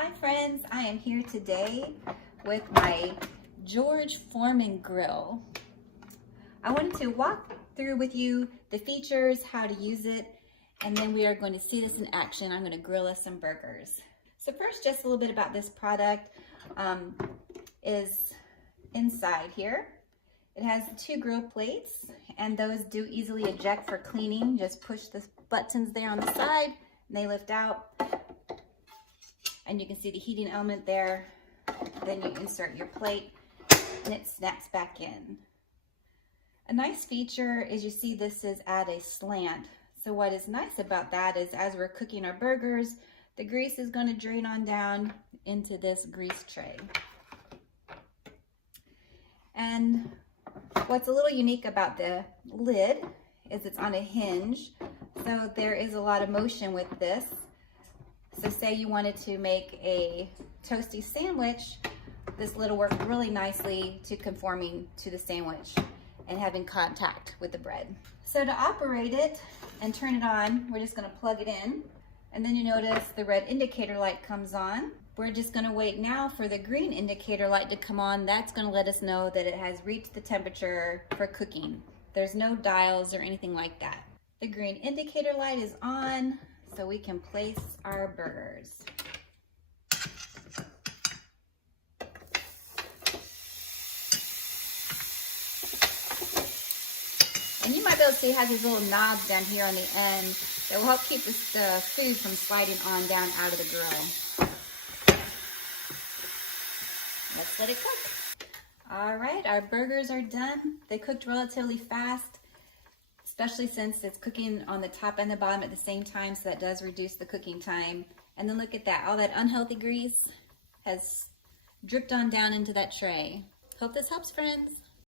Hi friends, I am here today with my George Foreman grill. I wanted to walk through with you the features, how to use it, and then we are going to see this in action. I'm going to grill us some burgers. So first, just a little bit about this product is inside here. It has 2 grill plates, and those do easily eject for cleaning. Just push the buttons there on the side, and they lift out. And you can see the heating element there. Then you insert your plate and it snaps back in. A nice feature is you see this is at a slant. So what is nice about that is as we're cooking our burgers, the grease is going to drain on down into this grease tray. And what's a little unique about the lid is it's on a hinge. So there is a lot of motion with this. So say you wanted to make a toasty sandwich, this lid will work really nicely to conforming to the sandwich and having contact with the bread. So to operate it and turn it on, we're just going to plug it in. And then you notice the red indicator light comes on. We're just going to wait now for the green indicator light to come on. That's going to let us know that it has reached the temperature for cooking. There's no dials or anything like that. The green indicator light is on, so we can place our burgers. And you might be able to see it has these little knobs down here on the end that will help keep the food from sliding on down out of the grill. Let's let it cook. All right, our burgers are done. They cooked relatively fast, especially since it's cooking on the top and the bottom at the same time, so that does reduce the cooking time. And then look at that, all that unhealthy grease has dripped on down into that tray. Hope this helps, friends.